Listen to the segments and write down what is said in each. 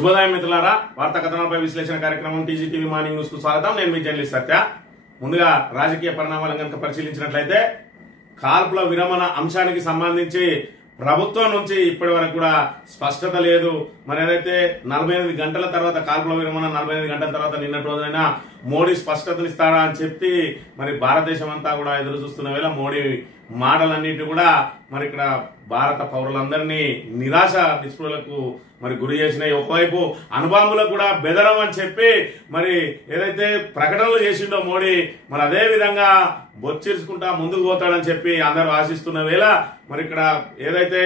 శుభోదయం మిత్రులారా, వార్తా కథనాలపై విశ్లేషణ కార్యక్రమం టీజీటీవీ మార్నింగ్ న్యూస్ కు స్వాగతం. నేను మీ జర్నలిస్ట్ సత్య. ముందుగా రాజకీయ పరిణామాలను కనుక పరిశీలించినట్లయితే కాల్పుల విరమణ అంశానికి సంబంధించి ప్రభుత్వం నుంచి ఇప్పటి వరకు కూడా స్పష్టత లేదు. మరి ఏదైతే 48 గంటల తర్వాత కాల్పుల విరమణ 48 గంటల తర్వాత నిన్నటి రోజైనా మోడీ స్పష్టతనిస్తాడా అని చెప్పి మరి భారతదేశం అంతా కూడా ఎదురు చూస్తున్న వేళ మోడీ మాటలన్నిటి కూడా మరి ఇక్కడ భారత పౌరులందరినీ నిరాశ నిస్పృహలకు మరి గురి చేసినాయి. ఒకవైపు అణుబాంబులకు కూడా బెదరం అని చెప్పి మరి ఏదైతే ప్రకటనలు చేసిండో మోడీ, మరి అదే విధంగా బొచ్చిరుచుకుంటా ముందుకు పోతాడని చెప్పి అందరూ ఆశిస్తున్న వేళ మరి ఇక్కడ ఏదైతే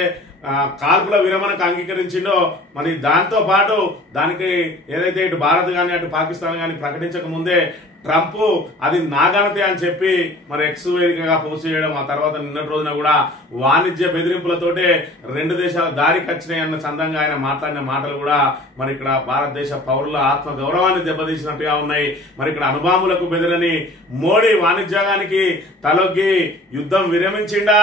కాల్పుల విరమణకు అంగీకరించిండో మరి దాంతో పాటు దానికి ఏదైతే ఇటు భారత్ గాని అటు పాకిస్తాన్ గాని ప్రకటించక ముందే ట్రంప్ అది నాగనతే అని చెప్పి మరి ఎక్స్ వేదికగా పోస్ట్ చేయడం, ఆ తర్వాత నిన్నటి రోజున కూడా వాణిజ్య బెదిరింపులతోటే రెండు దేశాల దారికి వచ్చినాయి అన్న చందంగా ఆయన మాట్లాడిన మాటలు కూడా మరి ఇక్కడ భారతదేశ పౌరుల ఆత్మ గౌరవాన్ని దెబ్బతీసినట్టుగా ఉన్నాయి. మరి ఇక్కడ అణుబాంబులకు బెదిరని మోడీ వాణిజ్యానికి తలొగ్గి యుద్ధం విరమించిండా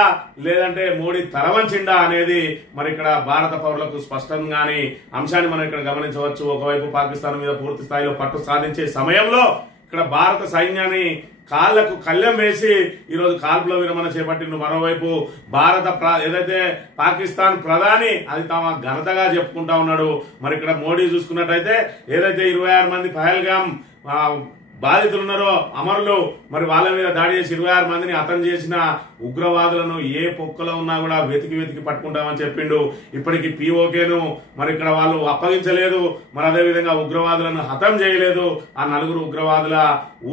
లేదంటే మోడీ తలవంచిండా అనేది మరి ఇక్కడ భారత పౌరులకు స్పష్టంగాని అంశాన్ని మనం ఇక్కడ గమనించవచ్చు. ఒకవైపు పాకిస్తాన్ మీద పూర్తి స్థాయిలో పట్టు సాధించే సమయంలో ఇక్కడ భారత సైన్యాన్ని కాళ్లకు కళ్లెం వేసి ఈరోజు కాల్పుల విరమణ చేపట్టిండు. మరోవైపు భారత ఏదైతే పాకిస్తాన్ ప్రధాని అది తమ ఘనతగా చెప్పుకుంటా ఉన్నాడు. మరి ఇక్కడ మోడీ చూసుకున్నట్టయితే ఏదైతే 26 మంది పహల్గాం బాధితులు ఉన్నారో అమరులు, మరి వాళ్ళ మీద దాడి చేసి 26 మందిని హతం చేసిన ఉగ్రవాదులను ఏ పొక్కలో ఉన్నా కూడా వెతికి పట్టుకుంటామని చెప్పిండు. ఇప్పటికి పీఓకేను మరి ఇక్కడ వాళ్ళు అప్పగించలేదు, మరి అదేవిధంగా ఉగ్రవాదులను హతం చేయలేదు. ఆ 4 ఉగ్రవాదుల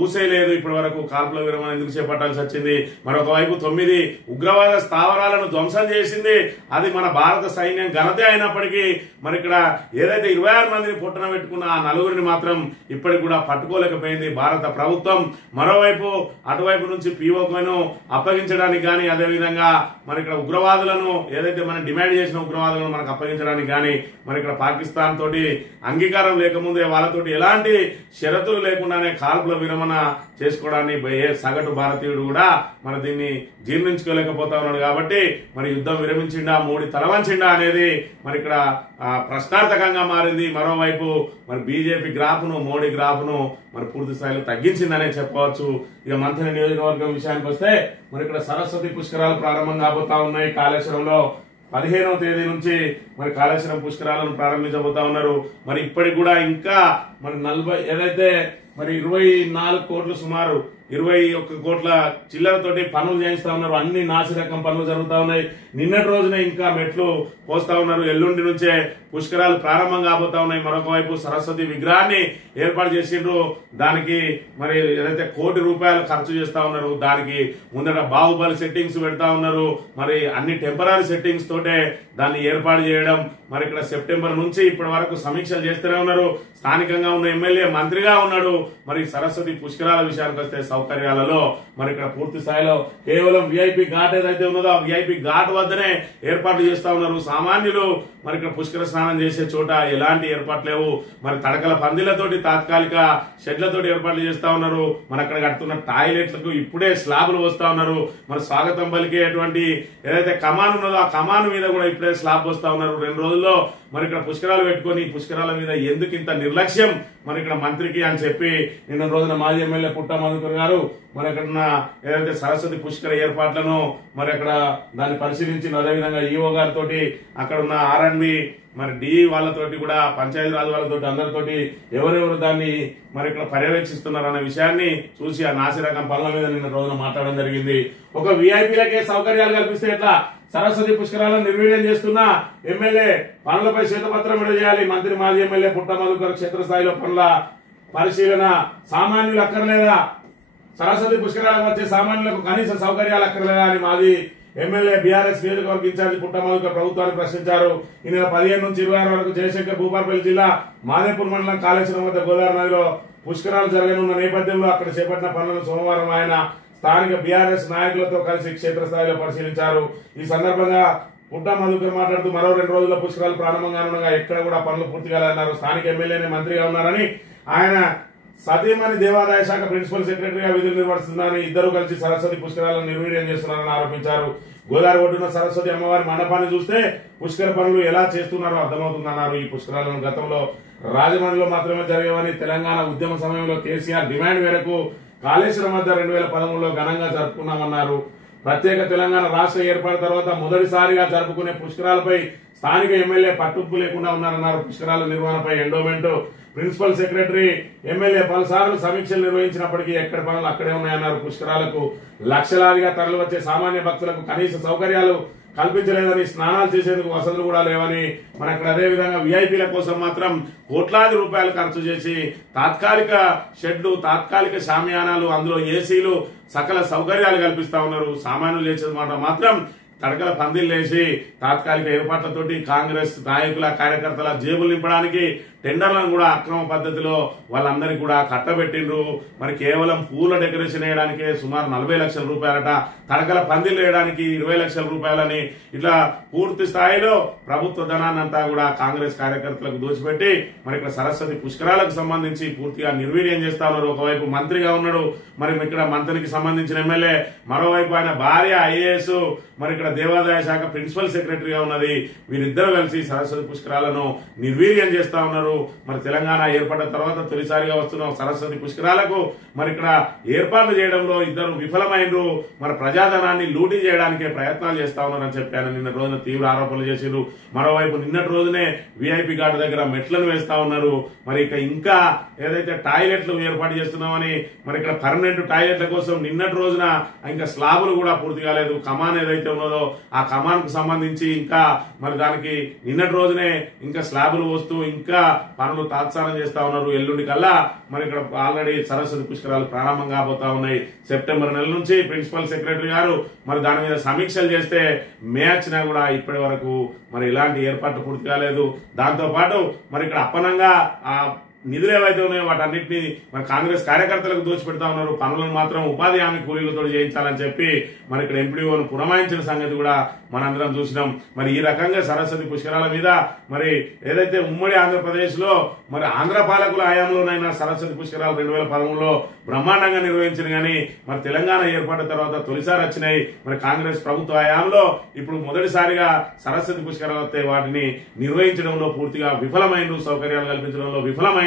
ఊసే లేదు. ఇప్పటి వరకు కాల్పుల విరమణ ఎందుకు చేపట్టాల్సి వచ్చింది? మరొకవైపు 9 ఉగ్రవాద స్థావరాలను ధ్వంసం చేసింది. అది మన భారత సైన్యం ఘనతే అయినప్పటికీ మరి ఇక్కడ ఏదైతే 26 మందిని పుట్టన పెట్టుకున్న ఆ 4 మాత్రం ఇప్పటికి కూడా పట్టుకోలేకపోయింది భారత ప్రభుత్వం. మరోవైపు అటువైపు నుంచి పీఓకేను అప్పగించడానికి కానీ అదేవిధంగా మరి ఇక్కడ ఉగ్రవాదులను ఏదైతే మనం డిమాండ్ చేసిన ఉగ్రవాదులను మనకు అప్పగించడానికి కానీ మరి ఇక్కడ పాకిస్తాన్ తోటి అంగీకారం లేకముందే వాళ్ళతోటి ఎలాంటి షరతులు లేకుండానే కాల్పుల విరమణ చేసుకోవడాన్ని సగటు భారతీయుడు కూడా మరి దీన్ని జీర్ణించుకోలేకపోతా ఉన్నాడు. కాబట్టి మరి యుద్ధం విరమించిండా మోడీ తలవంచిండా అనేది మరి ఇక్కడ ప్రశ్నార్థకంగా మారింది. మరోవైపు మరి బీజేపీ గ్రాఫ్ను మోడీ గ్రాఫ్ను మరి పూర్తి స్థాయిలో తగ్గించిందనే చెప్పవచ్చు. ఇక మంథని నియోజకవర్గం విషయానికి వస్తే మరి ఇక్కడ సరస్వతి పుష్కరాలు ప్రారంభం కాబోతా ఉన్నాయి. కాళేశ్వరంలో 15వ తేదీ నుంచి మరి కాళేశ్వరం పుష్కరాలను ప్రారంభించబోతా ఉన్నారు. మరి ఇప్పటికి కూడా ఇంకా మరి 40 ఏదైతే మరి 24 కోట్లు సుమారు 21 కోట్ల చిల్లరతోటి పనులు చేయిస్తా ఉన్నారు. అన్ని నాసిరకం పనులు జరుగుతా ఉన్నాయి. నిన్నటి రోజున ఇంకా మెట్లు పోస్తా ఉన్నారు. ఎల్లుండి నుంచే పుష్కరాలు ప్రారంభం కాబోతా ఉన్నాయి. మరొక వైపు సరస్వతి విగ్రహాన్ని ఏర్పాటు చేసిండ్రు. దానికి మరి ఏదైతే ₹1 కోటి ఖర్చు చేస్తా ఉన్నారు. దానికి ముందట బాహుబలి సెట్టింగ్స్ పెడతా ఉన్నారు. మరి అన్ని టెంపరీ సెట్టింగ్స్ తోటే దాన్ని ఏర్పాటు చేయడం. మరి ఇక్కడ సెప్టెంబర్ నుంచి ఇప్పటి వరకు సమీక్షలు చేస్తూనే ఉన్నారు. స్థానికంగా ఉన్న ఎమ్మెల్యే మంత్రిగా ఉన్నాడు. మరి సరస్వతి పుష్కరాల విషయానికి వస్తే సౌకర్యాలలో మరి ఇక్కడ పూర్తి స్థాయిలో కేవలం విఐపి ఘాట్ ఏదైతే ఉన్నదో ఆ విఐపి ఘాట్ వద్దనే ఏర్పాట్లు చేస్తా ఉన్నారు. సామాన్యులు మరి ఇక్కడ పుష్కర స్నానం చేసే చోట ఎలాంటి ఏర్పాట్లు లేవు. మరి తడకల పందిళ్లతోటి తాత్కాలిక షెడ్లతోటి ఏర్పాట్లు చేస్తా ఉన్నారు. మరి అక్కడ కడుతున్న టాయిలెట్లకు ఇప్పుడే స్లాబ్లు వస్తా ఉన్నారు. మరి స్వాగతం పలికేటువంటి ఏదైతే కమాన్ ఉన్నదో ఆ కమాన్ మీద కూడా ఇప్పుడే స్లాబ్ వస్తా ఉన్నారు. 2 రోజుల్లో మరి ఇక్కడ పుష్కరాలు పెట్టుకుని పుష్కరాల మీద ఎందుకు ఇంత నిర్లక్ష్యం మరి ఇక్కడ మంత్రికి అని చెప్పి నిన్న రోజున మాజీ ఎమ్మెల్యే పుట్ట మధుకర్ గారు మరి అక్కడ ఏదైతే సరస్వతి పుష్కర ఏర్పాట్లను మరి అక్కడ దాన్ని పరిశీలించిన అదేవిధంగా ఈఓ గారితో అక్కడ ఉన్న R&B మరి డిఈ వాళ్ళతోటి కూడా పంచాయతీరాజ్ వాళ్ళతోటి అందరితోటి ఎవరెవరు దాన్ని మరి ఇక్కడ పర్యవేక్షిస్తున్నారు అనే విషయాన్ని చూసి ఆ నాసిరకం పనుల మీద నిన్న రోజున మాట్లాడడం జరిగింది. ఒక విఐపీలకే సౌకర్యాలు కల్పిస్తే ఎట్లా? సరస్వతి పుష్కరాలను నిర్వీర్యం చేస్తున్న ఎమ్మెల్యే పనులపై శ్వేతపత్రం విడుదల చేయాలి. మంత్రి మాజీ ఎమ్మెల్యే పుట్ట మధుకర్ క్షేత్రస్థాయిలో పనుల పరిశీలన. సామాన్యులు అక్కర్లేదా? సరస్వతి పుష్కరాలకు వచ్చే సామాన్యులకు కనీస సౌకర్యాలు అక్కర్లేదా అని మాజీ ఎమ్మెల్యే బీఆర్ఎస్ నియోజకవర్గ ఇన్ఛార్జి పుట్ట మధుకర్ ప్రభుత్వాన్ని ప్రశ్నించారు. ఈ నెల 15 నుంచి 26 వరకు జయశంకర్ భూపాలపల్లి జిల్లా మాదేపూర్ మండలం కాళేశ్వరం వద్ద గోదావరి నదిలో పుష్కరాలు జరగనున్న నేపథ్యంలో అక్కడ చేపట్టిన పనులను సోమవారం ఆయన స్థానిక బీఆర్ఎస్ నాయకులతో కలిసి క్షేత్రస్థాయిలో పరిశీలించారు. ఈ సందర్భంగా పుట్ట మధుకర్ మాట్లాడుతూ మరో 2 రోజుల్లో పుష్కరాలు ప్రారంభం కానుండగా ఎక్కడ కూడా పనులు పూర్తి కాలేదన్నారు. స్థానిక ఎమ్మెల్యేనే మంత్రిగా ఉన్నారని ఆయన సతీమణి దేవాదాయ శాఖ ప్రిన్సిపల్ సెక్రటరీగా విధులు నిర్వహిస్తున్నారని ఇద్దరు కలిసి సరస్వతి పుష్కరాలను నిర్వీర్యం చేస్తున్నారని ఆరోపించారు. గోదావరి ఒడ్డున సరస్వతి అమ్మవారి మండపాన్ని చూస్తే పుష్కర పనులు ఎలా చేస్తున్నారో అర్థమవుతుందన్నారు. ఈ పుష్కరాలను గతంలో రాజమండ్రిలో మాత్రమే జరిగేవని తెలంగాణ ఉద్యమ సమయంలో కేసీఆర్ డిమాండ్ మేరకు కాళేశ్వరం వద్ద 2013లో ఘనంగా జరుపుకున్నామన్నారు. ప్రత్యేక తెలంగాణ రాష్ట్ర ఏర్పాటు తర్వాత మొదటిసారిగా జరుపుకునే పుష్కరాలపై స్థానిక ఎమ్మెల్యే పట్టింపు లేకుండా ఉన్నారన్నారు. పుష్కరాల నిర్వహణపై ఎండోమెంట్ ప్రిన్సిపల్ సెక్రటరీ ఎమ్మెల్యే పలుసార్లు సమీక్షలు నిర్వహించినప్పటికీ ఎక్కడ పనులు అక్కడే ఉన్నాయన్నారు. పుష్కరాలకు లక్షలాదిగా తరలివచ్చే సామాన్య భక్తులకు కనీస సౌకర్యాలు కల్పించలేదని, స్నానాలు చేసేందుకు వసతులు కూడా లేవని, మన ఇక్కడ అదే విధంగా విఐపీల కోసం మాత్రం కోట్లాది రూపాయలు ఖర్చు చేసి తాత్కాలిక షెడ్లు, తాత్కాలిక షామియానాలు, అందులో ఏసీలు, సకల సౌకర్యాలు కల్పిస్తా ఉన్నారు. సామాన్యులు చేసేది మాత్రం తడకల పందిలు వేసి తాత్కాలిక ఏర్పాట్లతోటి కాంగ్రెస్ నాయకుల కార్యకర్తల జేబులు నింపడానికి టెండర్లను కూడా అక్రమ పద్ధతిలో వాళ్ళందరికీ కూడా కట్టబెట్టిండ్రు. మరి కేవలం పూల డెకరేషన్ వేయడానికే సుమారు 40 లక్షల రూపాయలట, తడకల పందిలు వేయడానికి 20 లక్షల రూపాయలని, ఇట్లా పూర్తి స్థాయిలో ప్రభుత్వ ధనాన్ని అంతా కూడా కాంగ్రెస్ కార్యకర్తలకు దోచిపెట్టి మరి ఇక్కడ సరస్వతి పుష్కరాలకు సంబంధించి పూర్తిగా నిర్వీర్యం చేస్తా ఉన్నారు. ఒకవైపు మంత్రిగా ఉన్నాడు, మరి ఇక్కడ మంత్రికి సంబంధించిన ఎమ్మెల్యే, మరోవైపు ఆయన భార్య ఐఏఎస్, మరి ఇక్కడ దేవాదాయ శాఖ ప్రిన్సిపల్ సెక్రటరీగా ఉన్నది. వీరిద్దరూ కలిసి సరస్వతి పుష్కరాలను నిర్వీర్యం చేస్తా ఉన్నారు. మరి తెలంగాణ ఏర్పడిన తర్వాత తొలిసారిగా వస్తున్న సరస్వతి పుష్కరాలకు మరి ఇక్కడ ఏర్పాట్లు చేయడంలో ఇద్దరు విఫలమైనరు. మరి ప్రజాధనాన్ని లూటీ చేయడానికే ప్రయత్నాలు చేస్తా ఉన్నారని చెప్పాను. నిన్న రోజున తీవ్ర ఆరోపణలు చేసిండ్రు. మరోవైపు నిన్నటి రోజునే విఐపి గార్డు దగ్గర మెట్లను వేస్తా ఉన్నారు. మరి ఇక ఇంకా ఏదైతే టాయిలెట్లు ఏర్పాటు చేస్తున్నామని, మరి ఇక్కడ పర్మనెంట్ టాయిలెట్ల కోసం నిన్నటి రోజున ఇంకా స్లాబులు కూడా పూర్తి కాలేదు. కమాన్ ఏదైతే ఉన్నదో ఆ కమాన్ కు సంబంధించి ఇంకా మరి దానికి నిన్నటి రోజునే ఇంకా స్లాబులు వస్తూ ఇంకా పనులు తాత్సారం చేస్తా ఉన్నారు. ఎల్లుండి కల్లా మరి ఇక్కడ ఆల్రెడీ సరస్వతి పుష్కరాలు ప్రారంభం కాబోతా ఉన్నాయి. సెప్టెంబర్ నెల నుంచి ప్రిన్సిపల్ సెక్రటరీ గారు మరి దాని మీద సమీక్షలు చేస్తే మే వచ్చినా కూడా ఇప్పటి వరకు మరి ఇలాంటి ఏర్పాట్లు పూర్తి కాలేదు. దాంతో పాటు మరి ఇక్కడ అప్పనంగా ఆ నిధులు ఏవైతే ఉన్నాయో వాటన్నింటినీ మరి కాంగ్రెస్ కార్యకర్తలకు దోచిపెడతా ఉన్నారు. పనులను మాత్రం ఉపాధి హామీ కూలీలతో చేయించాలని చెప్పి మరి ఇక్కడ ఎంపీడీఓను పురమాయించిన సంగతి కూడా మనందరం చూసినాం. మరి ఈ రకంగా సరస్వతి పుష్కరాల మీద మరి ఏదైతే ఉమ్మడి ఆంధ్రప్రదేశ్ లో మరి ఆంధ్ర పాలకుల హయాంలోనైనా సరస్వతి పుష్కరాలు 2013లో బ్రహ్మాండంగా నిర్వహించిన గానీ మరి తెలంగాణ ఏర్పడిన తర్వాత తొలిసారి వచ్చినాయి. మరి కాంగ్రెస్ ప్రభుత్వ హయాంలో ఇప్పుడు మొదటిసారిగా సరస్వతి పుష్కరాలు వస్తే వాటిని నిర్వహించడంలో పూర్తిగా విఫలమైనరు, సౌకర్యాలు కల్పించడంలో విఫలమైనరు.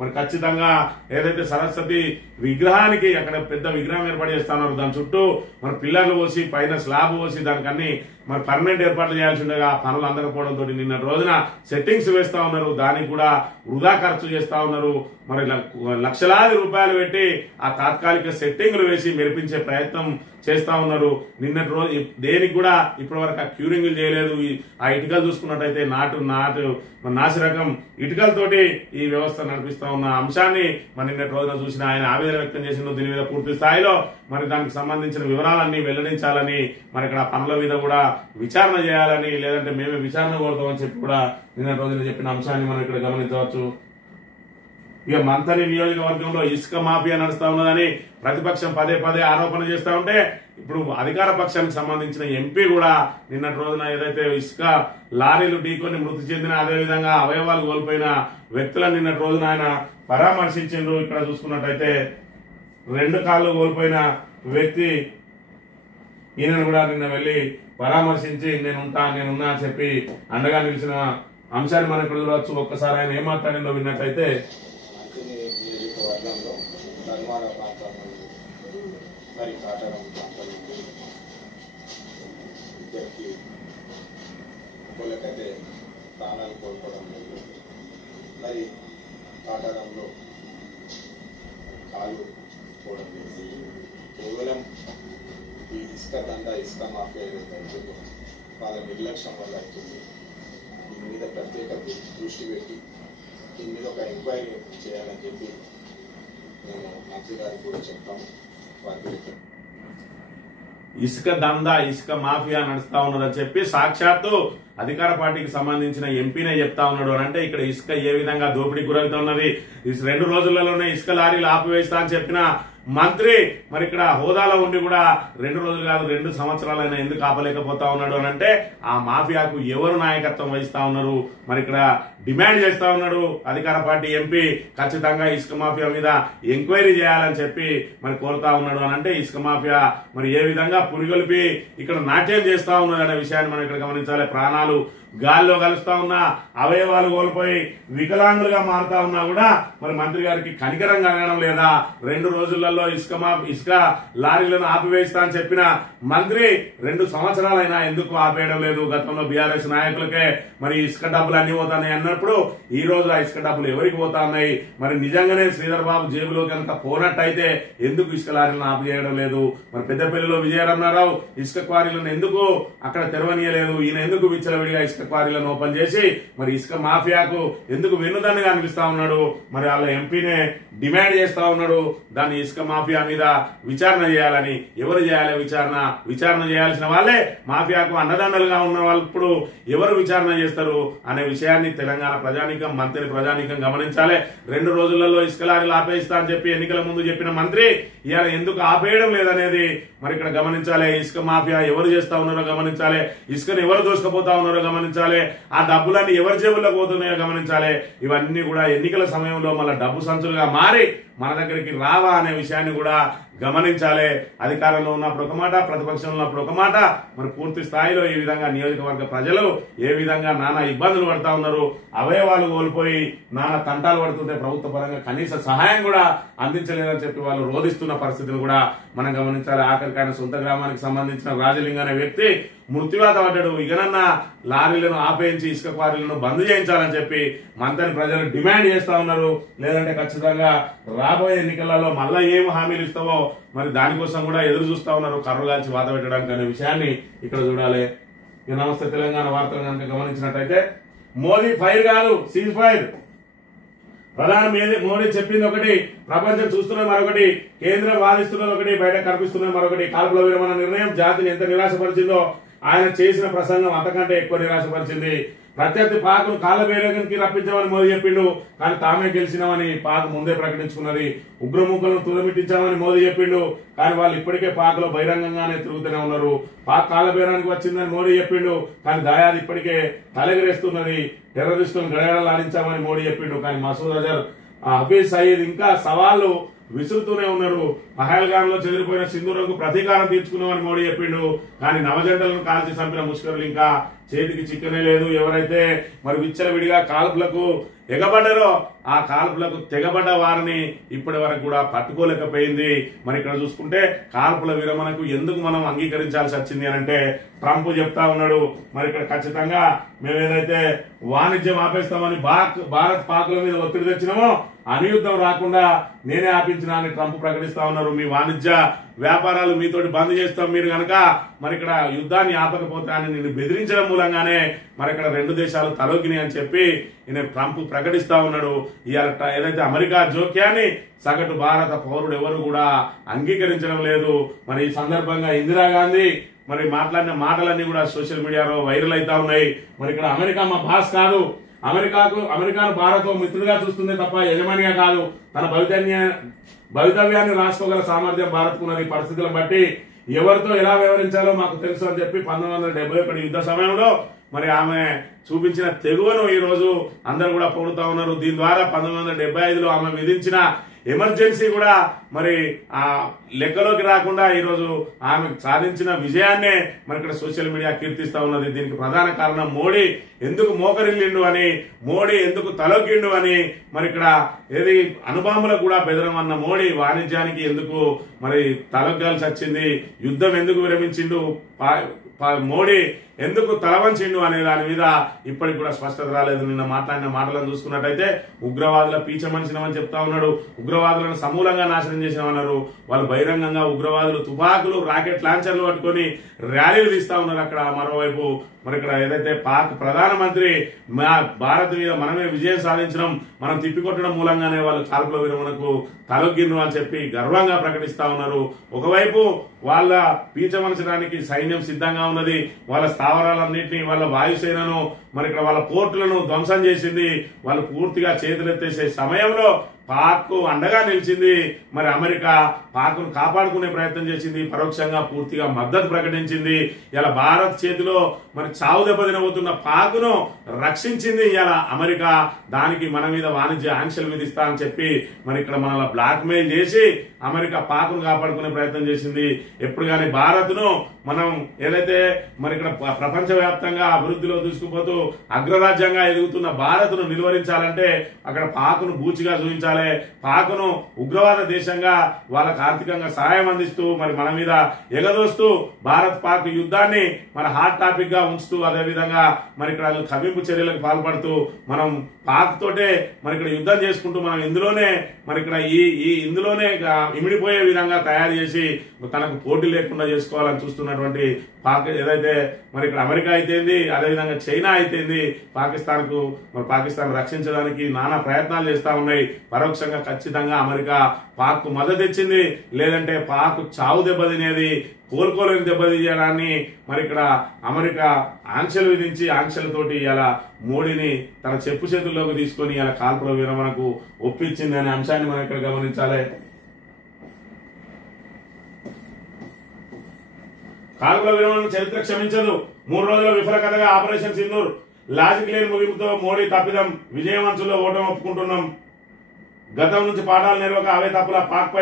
మరి ఖచ్చితంగా ఏదైతే సరస్వతి విగ్రహానికి అక్కడ పెద్ద విగ్రహం ఏర్పాటు చేస్తున్నారు, దాని చుట్టూ మరి పిల్లర్లు పోసి పైన స్లాబ్ పోసి దానికన్నీ మరి పర్మనెంట్ ఏర్పాట్లు చేయాల్సి ఉండగా పనులు అందకపోవడంతో నిన్న రోజున సెట్టింగ్స్ వేస్తా ఉన్నారు. దానికి కూడా వృధా ఖర్చు చేస్తా ఉన్నారు. మరి లక్షలాది రూపాయలు పెట్టి ఆ తాత్కాలిక సెట్టింగ్లు వేసి మెరిపించే ప్రయత్నం చేస్తా ఉన్నారు. నిన్నటి రోజు దేనికి కూడా ఇప్పటి వరకు ఆ క్యూరింగ్లు చేయలేదు. ఆ ఇటుకలు చూసుకున్నట్టయితే నాసి రకం ఇటుకలతోటి ఈ వ్యవస్థ నడిపిస్తా ఉన్న అంశాన్ని మరి నిన్నటి రోజున చూసిన ఆయన ఆవేదన వ్యక్తం చేసిన దీని మీద పూర్తి స్థాయిలో మరి దానికి సంబంధించిన వివరాలన్నీ వెల్లడించాలని, మరి ఇక్కడ పనుల మీద కూడా విచారణ చేయాలని, లేదంటే మేమే విచారణ కోరుతామని చెప్పి కూడా నిన్న రోజున చెప్పిన అంశాన్ని మనం ఇక్కడ గమనించవచ్చు. ఇక మంథని నియోజకవర్గంలో ఇసుక మాఫియా నడుస్తా ఉన్నదని ప్రతిపక్షం పదే పదే ఆరోపణ చేస్తా ఉంటే ఇప్పుడు అధికార పక్షానికి సంబంధించిన ఎంపీ కూడా నిన్నటి రోజున ఏదైతే ఇసుక లారీలు ఢీకొని మృతి చెందిన, అదేవిధంగా అవయవాలు కోల్పోయిన వ్యక్తులను నిన్నటి రోజున ఆయన పరామర్శించిండ్రు. ఇక్కడ చూసుకున్నట్టయితే 2 కాళ్ళు కోల్పోయిన వ్యక్తి ఈయనను కూడా నిన్న వెళ్లి పరామర్శించి నేనున్నా అని చెప్పి అండగా నిలిచిన అంశాన్ని మనం ఇక్కడ చూడవచ్చు. ఒక్కసారి ఆయన ఏం మాట్లాడిందో విన్నట్టయితే, నియోజకవర్గంలో ధర్మార ప్రాంతం మరి కాటరం ప్రాంతం ఇద్దరికి ఒకళ్ళకైతే ప్రాణాలు కోల్పోవడం లేదు. మరి కాటరంలో కాలు పోవడం లేదు. కేవలం ఈ ఇసుక దందా, ఇసుక మాఫియా ఏదైతే వాళ్ళ నిర్లక్ష్యం వల్ల అవుతుంది. దీని మీద ప్రత్యేక దృష్టి పెట్టి దీని మీద ఒక ఎంక్వైరీ చేయాలని చెప్పి నేను మంత్రి గారికి కూడా చెప్తాము. వారికి ఇసుక దందా, ఇసుక మాఫియా నడుస్తా ఉన్నదని చెప్పి సాక్షాత్తు అధికార పార్టీకి సంబంధించిన ఎంపీనే చెప్తా ఉన్నాడు. అని అంటే ఇక్కడ ఇసుక ఏ విధంగా దోపిడీకి గురవుతా ఉన్నది. 2 రోజులలోనే ఇసుక లారీలు ఆపివేస్తా అని చెప్పిన మంత్రి మరి ఇక్కడ హోదాలో ఉండి కూడా 2 రోజులు కాదు 2 సంవత్సరాలైనా ఎందుకు ఆపలేకపోతా ఉన్నాడు అని అంటే ఆ మాఫియాకు ఎవరు నాయకత్వం వహిస్తా ఉన్నారు మరి ఇక్కడ డిమాండ్ చేస్తా ఉన్నాడు అధికార పార్టీ ఎంపీ ఖచ్చితంగా ఇసుక మాఫియా మీద ఎంక్వైరీ చేయాలని చెప్పి మరి కోరుతా ఉన్నాడు అని అంటే ఇసుక మాఫియా మరి ఏ విధంగా పురిగొల్పి ఇక్కడ నాట్యం చేస్తా ఉన్నది అనే విషయాన్ని మనం ఇక్కడ గమనించాలి. ప్రాణాలు గాల్లో కలుస్తా ఉన్నా అవయవాలు కోల్పోయి వికలాంగులుగా మారుతా ఉన్నా కూడా మరి మంత్రి గారికి కనికరం కలగడం లేదా? 2 రోజులలో ఇసుక లారీలను ఆపివేస్తా అని చెప్పిన మంత్రి 2 సంవత్సరాలైనా ఎందుకు ఆపేయడం లేదు? గతంలో బీఆర్ఎస్ నాయకులకే మరి ఇసుక డబ్బులు అన్ని పోతాయి అన్నప్పుడు ఈ రోజు ఆ ఇసుక డబ్బులు ఎవరికి పోతా ఉన్నాయి? మరి నిజంగానే శ్రీధర్ బాబు జేబులో కనుక పోనట్టయితే ఎందుకు ఇసుక లారీలను ఆపివేయడం లేదు? మరి పెద్దపల్లిలో విజయరమణారావు ఇసుక క్వారీలను ఎందుకు అక్కడ తెరవనీయలేదు? ఈయన ఎందుకు విచ్చలవిడిగా ఇసుక క్వారీలను ఓపెన్ చేసి మరి ఇసుక మాఫియాకు ఎందుకు వెన్నుదన్నుగా అనిపిస్తా ఉన్నాడు? మరి వాళ్ళ ఎంపీనే డిమాండ్ చేస్తా ఉన్నాడు దాన్ని ఇసుక మాఫియా మీద విచారణ చేయాలని. ఎవరు చేయాలి విచారణ చేయాల్సిన వాళ్ళే మాఫియాకు అన్నదండలుగా ఉన్న వాళ్ళు ఇప్పుడు ఎవరు విచారణ చేస్తారు అనే విషయాన్ని తెలంగాణ ప్రజానీకం మంత్రి ప్రజానీకం గమనించాలి. 2 రోజులలో ఇసుక లారీలు ఆపేస్తా అని చెప్పి ఎన్నికల ముందు చెప్పిన మంత్రి ఇవాళ ఎందుకు ఆపేయడం లేదనేది మరి ఇక్కడ గమనించాలి. ఇసుక మాఫియా ఎవరు చేస్తా ఉన్నారో గమనించాలి. ఇసుకను ఎవరు దోసుకుపోతా ఉన్నారో గమనించాలి. ఆ డబ్బులన్నీ ఎవరి జేబుల్లో పోతున్నాయో గమనించాలి. ఇవన్నీ కూడా ఎన్నికల సమయంలో మళ్ళీ డబ్బు సంచులుగా మారి మన దగ్గరికి రావా అనే విషయాన్ని కూడా గమనించాలి. అధికారంలో ఉన్నప్పుడు ఒక మాట, ప్రతిపక్షంలో ఉన్నప్పుడు ఒక మాట. మరి పూర్తి స్థాయిలో ఈ విధంగా నియోజకవర్గ ప్రజలు ఏ విధంగా నానా ఇబ్బందులు పడతా ఉన్నారు, అవయవాలు కోల్పోయి నానా తంటాలు పడుతుంటే ప్రభుత్వ పరంగా కనీస సహాయం కూడా అందించలేదని చెప్పి వాళ్ళు రోధిస్తున్న పరిస్థితిని కూడా మనం గమనించాలి. ఆఖరికి ఆయన సొంత గ్రామానికి సంబంధించిన రాజలింగ అనే వ్యక్తి మృత్యువాత పడ్డాడు. ఇకనన్నా లారీలను ఆపేయించి ఇసుక క్వారీలను బంద్ చేయించాలని చెప్పి మంత్రి ప్రజలు డిమాండ్ చేస్తా ఉన్నారు. లేదంటే ఖచ్చితంగా రాబోయే ఎన్నికలలో మళ్ళా ఏం హామీలు ఇస్తావో మరి దానికోసం కూడా ఎదురు చూస్తా ఉన్నారు కర్రు కాల్చి వాత పెట్టడానికి అనే విషయాన్ని ఇక్కడ చూడాలి. నమస్తే తెలంగాణ వార్తలు కనుక గమనించినట్టయితే మోదీ ఫైర్ కాదు సీజ్ ఫైర్. ప్రధాని మోడీ చెప్పింది ఒకటి, ప్రపంచం చూస్తున్నది మరొకటి, కేంద్రం వాదిస్తున్నది ఒకటి, బయట కనిపిస్తున్నది మరొకటి. కాల్పుల విరమణ నిర్ణయం జాతిని ఎంత నిరాశపరిచిందో ఆయన చేసిన ప్రసంగం అంతకంటే ఎక్కువ నిరాశపరిచింది. ప్రత్యర్థి పాక్ను కాళ్ళ బేరగనికి రప్పించామని మోదీ చెప్పిండు, కానీ తామే గెలిచినామని పాక్ ముందే ప్రకటించుకున్నది. ఉగ్రముఖులను తుదమిట్టించామని మోదీ చెప్పిండు, కానీ వాళ్ళు ఇప్పటికే పాక్ లో బహిరంగంగానే తిరుగుతూనే ఉన్నారు. పాక్ కాళ్ళ బేరానికి వచ్చిందని మోడీ చెప్పిండు, కానీ దాయాది ఇప్పటికే తలెగరేస్తున్నది. టెర్రరిస్టులను గడగడలాడించామని మోడీ చెప్పిండు, కానీ మసూద్ అజర్ హఫీజ్ సయీద్ ఇంకా సవాళ్లు విసురుతూనే ఉన్నారు. పహల్గామ్ లో చెదిరిపోయిన సింధూరకు ప్రతీకారం తీర్చుకున్నామని మోడీ చెప్పిండు, కానీ నవజంటలను కాల్చి చంపిన ముష్కరులు ఇంకా చేతికి చిక్కనే లేదు. ఎవరైతే మరి విచ్చలవిడిగా కాల్పులకు ఎగబడ్డారో ఆ కాల్పులకు తెగబడ్డ వారిని ఇప్పటి వరకు కూడా పట్టుకోలేకపోయింది. మరి ఇక్కడ చూసుకుంటే కాల్పుల విరమణకు ఎందుకు మనం అంగీకరించాల్సి వచ్చింది అని అంటే ట్రంప్ చెప్తా ఉన్నాడు. మరి ఇక్కడ ఖచ్చితంగా మేము ఏదైతే వాణిజ్యం ఆపేస్తామని భారత్ పాకుల మీద ఒత్తిడి తెచ్చినామో అణుయుద్ధం రాకుండా నేనే ఆపించినా అని ట్రంప్ ప్రకటిస్తా ఉన్నారు. మీ వాణిజ్య వ్యాపారాలు మీతోటి బంద్ చేస్తాం మీరు గనక మరి ఇక్కడ యుద్ధాన్ని ఆపకపోతే అని నిన్ను బెదిరించడం మూలంగానే మరి ఇక్కడ 2 దేశాలు తలొగ్గినాయి అని చెప్పి ఈయన ట్రంప్ ప్రకటిస్తా ఉన్నాడు. ఇవాళ ఏదైతే అమెరికా జోక్యాన్ని సగటు భారత పౌరుడు ఎవరు కూడా అంగీకరించడం లేదు. మరి ఈ సందర్భంగా ఇందిరాగాంధీ మరి మాట్లాడిన మాటలన్నీ కూడా సోషల్ మీడియాలో వైరల్ అవుతా ఉన్నాయి. మరి ఇక్కడ అమెరికా మా బాస్ కాదు, అమెరికాను భారత్ మిత్రుడిగా చూస్తుంది తప్ప యజమానిగా కాదు. తన భవితవ్యాన్ని రాసుకోగల సామర్థ్యం భారత్ కున్నది. పరిస్థితులను బట్టి ఎవరితో ఎలా వ్యవహరించాలో మాకు తెలుసు అని చెప్పి 1971 యుద్ధ సమయంలో మరి ఆమె చూపించిన తెగువను ఈ రోజు అందరూ కూడా పొగుడుతా ఉన్నారు. దీని ద్వారా 1975లో ఆమె విధించిన ఎమర్జెన్సీ కూడా మరి ఆ లెక్కలోకి రాకుండా ఈ రోజు ఆమె సాధించిన విజయాన్నే మరి ఇక్కడ సోషల్ మీడియా కీర్తిస్తా ఉన్నది. దీనికి ప్రధాన కారణం మోడీ ఎందుకు మోకరిల్లిండు అని, మోడీ ఎందుకు తలొగ్గిండు అని. మరి ఇక్కడ ఏది అణుబాంబులకు కూడా బెదరం అన్న మోడీ వాణిజ్యానికి ఎందుకు మరి తలొగ్గాల్సి వచ్చింది, యుద్ధం ఎందుకు విరమించిండు, మోడీ ఎందుకు తలవంచిండు అనే దాని మీద ఇప్పటికి కూడా స్పష్టత రాలేదు. నిన్న మాట్లాడిన మాటలను చూసుకున్నట్టయితే ఉగ్రవాదుల పీచ మనిషినమని చెప్తా ఉన్నాడు. ఉగ్రవాదులను సమూలంగా నాశనం చేసినామన్నారు. వాళ్ళు బహిరంగంగా ఉగ్రవాదులు తుపాకులు రాకెట్ లాంచర్లు పట్టుకొని ర్యాలీలు తీస్తా ఉన్నారు. అక్కడ మరోవైపు మరి ఇక్కడ ఏదైతే పాక్ ప్రధానమంత్రి భారత్ మీద మనమే విజయం సాధించడం, మనం తిప్పికొట్టడం మూలంగానే వాళ్ళు కాల్పుల విరమణకు తలొగ్గిను అని చెప్పి గర్వంగా ప్రకటిస్తా ఉన్నారు. ఒకవైపు వాళ్ళ పీచమనచడానికి సైన్యం సిద్ధంగా ఉన్నది. వాళ్ళ స్థావరాలన్నింటినీ, వాళ్ళ వాయుసేనను మరి ఇక్కడ వాళ్ళ పోర్టులను ధ్వంసం చేసింది. వాళ్ళు పూర్తిగా చేతులెత్తేసే సమయంలో పాక్ అండగా నిలిచింది. మరి అమెరికా పాక్ను కాపాడుకునే ప్రయత్నం చేసింది, పరోక్షంగా పూర్తిగా మద్దతు ప్రకటించింది. ఇలా భారత్ చేతిలో మరి చావు దెబ్బతినబోతున్న పాక్ను రక్షించింది ఇలా అమెరికా. దానికి మన మీద వాణిజ్య ఆంక్షలు విధిస్తా అని చెప్పి మరి ఇక్కడ మనల్ని బ్లాక్ మెయిల్ చేసి అమెరికా పాక్ను కాపాడుకునే ప్రయత్నం చేసింది. ఎప్పుడు కానీ భారత్ను మనం ఏదైతే మరి ఇక్కడ ప్రపంచ వ్యాప్తంగా అభివృద్ధిలో దూసుకుపోతూ అగ్రరాజ్యంగా ఎదుగుతున్న భారత్ను నిలువరించాలంటే అక్కడ పాక్ను బూచిగా చూపించాలి. పాక్ను ఉగ్రవాద దేశంగా వాళ్ళకు ఆర్థికంగా సహాయం అందిస్తూ మరి మన మీద ఎగదోస్తూ భారత్ పాక్ యుద్ధాన్ని మన హాట్ టాపిక్ గా ఉంచుతూ అదేవిధంగా మరి ఇక్కడ కవింపు చర్యలకు పాల్పడుతూ మనం పాక్ తోటే మరి ఇక్కడ యుద్ధం చేసుకుంటూ మనం ఇందులోనే మరి ఇక్కడ ఇందులోనే ఇమిడిపోయే విధంగా తయారు చేసి తనకు పోటీ లేకుండా చేసుకోవాలని చూస్తున్నటువంటి పాక్ ఏదైతే మరి ఇక్కడ అమెరికా అయితేంది, అదేవిధంగా చైనా అయితేంది పాకిస్తాన్ రక్షించడానికి నానా ప్రయత్నాలు చేస్తా ఉన్నాయి. పరోక్షంగా ఖచ్చితంగా అమెరికా పాక్ మద్దతు ఇచ్చింది. లేదంటే పాక్ చావు దెబ్బతినేది, కోలుకోలేని దెబ్బతీయడాన్ని మరి ఇక్కడ అమెరికా ఆంక్షలు విధించి ఆంక్షలతోటి ఇలా మోడీని తన చెప్పు చేతుల్లోకి తీసుకొని ఇలా కాల్పుల విరమణకు ఒప్పించింది అనే అంశాన్ని మనం ఇక్కడ గమనించాలి. కాల్పుల విరమణ చరిత్ర క్షమించదు. 3 రోజుల విఫల కథగా ఆపరేషన్ సింధూర్ లాజిక్ లేని ముగింపుతో మోడీ తప్పిదం, విజయవంచుల్లో ఓటమి ఒప్పుకుంటున్నాం. గతం నుంచి పాఠాలు నేర్వక అవే తప్పుల పాక్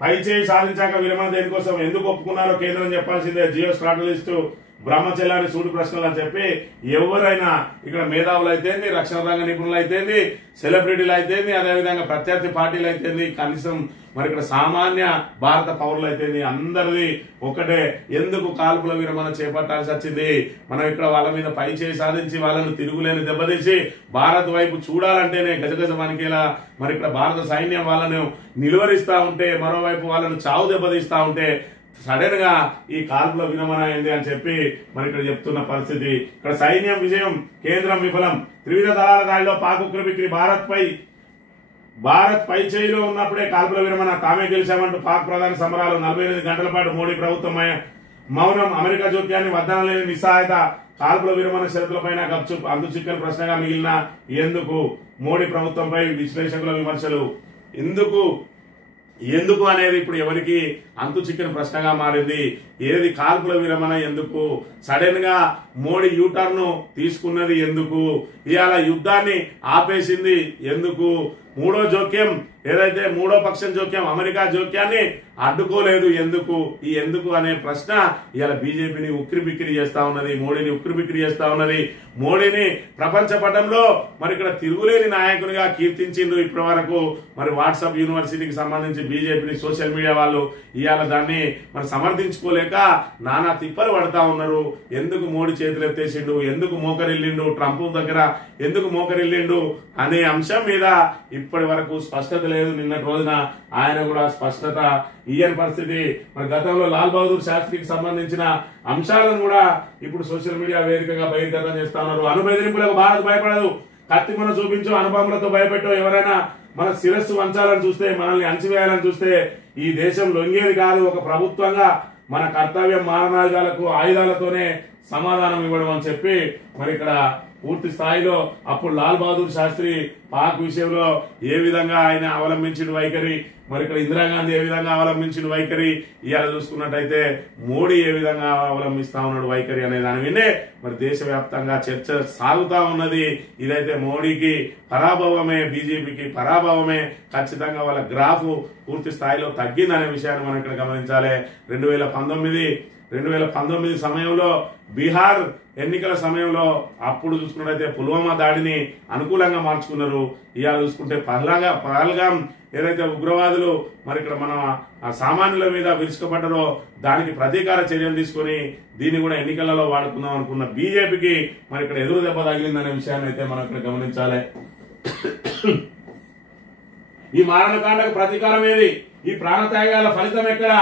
పై చేయి సాధించాక విరమణ దేనికోసం ఎందుకు ఒప్పుకున్నారో కేంద్రం చెప్పాల్సిందే. జియో స్ట్రాటజిస్టు బ్రహ్మచర్యాన్ని సూటి ప్రశ్నలు అని చెప్పి ఎవరైనా ఇక్కడ మేధావులు అయితేంది, రక్షణ రంగ నిపుణులు అయితేంది, సెలబ్రిటీలు అయితేంది, అదేవిధంగా ప్రత్యర్థి పార్టీలు అయితేంది, కనీసం మరి ఇక్కడ సామాన్య భారత పౌరులు అయితేంది, అందరిది ఒకటే, ఎందుకు కాల్పుల విరమణ చేపట్టాల్సి వచ్చింది? మనం ఇక్కడ వాళ్ళ మీద పై చేయి సాధించి వాళ్ళను తిరుగులేని దెబ్బతీసి భారత్ వైపు చూడాలంటేనే గజగజ మనకేలా మరి ఇక్కడ భారత సైన్యం వాళ్ళను నిలువరిస్తా ఉంటే, మరోవైపు వాళ్ళను చావు దెబ్బతీస్తా ఉంటే సడన్ గా ఈ కాల్పుల విరమణ అయింది అని చెప్పి మరి ఇక్కడ చెప్తున్న పరిస్థితి. ఇక్కడ సైన్యం విజయం, కేంద్రం విఫలం. త్రివిధ దళాల దాడిలో పాక్ ఉగ్రబిక్రి భారత్ పై చేయిలో ఉన్నప్పుడే కాల్పుల విరమణ, తామే గెలిచామంటూ పాక్ ప్రధాని సంబరాలు. 48 గంటల పాటు మోడీ ప్రభుత్వం మౌనం, అమెరికా జోక్యాన్ని వద్దనలేని నిస్సహాయత, కాల్పుల విరమణ షరతులపైన గప్చుప్, అంతు చిక్కని ప్రశ్నగా మిగిలిన ఎందుకు? మోడీ ప్రభుత్వంపై విశ్లేషకుల విమర్శలు. ఎందుకు అనేది ఇప్పుడు ఎవరికి అంతు చిక్కని ప్రశ్నగా మారింది. ఏది కాల్పుల విరమణ ఎందుకు? సడన్ గా మోడీ యూటర్న్ తీసుకున్నది ఎందుకు? ఇవాళ యుద్ధాన్ని ఆపేసింది ఎందుకు? మూడో జోక్యం ఏదైతే మూడో పక్షం జోక్యం, అమెరికా జోక్యాన్ని అడ్డుకోలేదు ఎందుకు? ఈ ఎందుకు అనే ప్రశ్న ఇవాళ బీజేపీని ఉక్కిరిబిక్కిరి చేస్తా ఉన్నది, మోడీని ఉక్కిరిబిక్కిరి చేస్తా ఉన్నది. మోడీని ప్రపంచ పటంలో మరి ఇక్కడ తిరుగులేని నాయకునిగా కీర్తించిండ్రు ఇప్పటి వరకు. మరి వాట్సాప్ యూనివర్సిటీకి సంబంధించి బీజేపీని సోషల్ మీడియా వాళ్ళు ఇవాళ దాన్ని మరి సమర్థించుకోలేక నానా తిప్పలు పడతా ఉన్నారు. ఎందుకు మోడీ చేతులు ఎత్తేసిండు, ఎందుకు మోకరిల్లిండు, ట్రంప్ దగ్గర ఎందుకు మోకరిల్లిండు అనే అంశం మీద ఇప్పటి వరకు స్పష్టత లేదు. నిన్నటి రోజున ఆయన కూడా స్పష్టత ఇయ్యని పరిస్థితి. మరి గతంలో లాల్ బహదూర్ శాస్త్రికి సంబంధించిన అంశాలను కూడా ఇప్పుడు సోషల్ మీడియా వేదికగా బహిర్గతం చేస్తా ఉన్నారు. అణుబెదిరింపులకు భారత్ భయపడదు, కత్తి మన చూపించు, అనుభవములతో భయపెట్టో, ఎవరైనా మన శిరస్సు వంచాలని చూస్తే, మనల్ని అణచివేయాలని చూస్తే ఈ దేశం లొంగేది కాదు. ఒక ప్రభుత్వంగా మన కర్తవ్యం మారణాయుధాలకు ఆయుధాలతోనే సమాధానం ఇవ్వడం అని చెప్పి మరి ఇక్కడ పూర్తి స్థాయిలో అప్పుడు లాల్ బహదూర్ శాస్త్రి పాక్ విషయంలో ఏ విధంగా ఆయన అవలంబించిన వైఖరి, మరి ఇక్కడ ఇందిరాగాంధీ ఏ విధంగా అవలంబించిన వైఖరి, ఇవాళ చూసుకున్నట్టయితే మోడీ ఏ విధంగా అవలంబిస్తా ఉన్నాడు వైఖరి అనే దాని వినే మరి దేశవ్యాప్తంగా చర్చ సాగుతా ఉన్నది. ఇదైతే మోడీకి పరాభవమే, బీజేపీకి పరాభవమే. ఖచ్చితంగా వాళ్ళ గ్రాఫ్ పూర్తి స్థాయిలో తగ్గిందనే విషయాన్ని మనం ఇక్కడ గమనించాలి. 2019 సమయంలో బీహార్ ఎన్నికల సమయంలో అప్పుడు చూసుకున్నట్టయితే పుల్వామా దాడిని అనుకూలంగా మార్చుకున్నారు. ఇవాళ చూసుకుంటే పహల్గాం ఏదైతే ఉగ్రవాదులు మరి ఇక్కడ మన సామాన్యుల మీద విరుచుకుపడ్డారో దానికి ప్రతీకార చర్యలు తీసుకుని దీన్ని కూడా ఎన్నికలలో వాడుకుందాం అనుకున్న బీజేపీకి మరి ఇక్కడ ఎదురు దెబ్బ తగిలిందనే విషయాన్ని అయితే మనం ఇక్కడ గమనించాలి. ఈ మారణకాండకు ప్రతీకారం ఏది? ఈ ప్రాణత్యాగాల ఫలితం ఎక్కడ?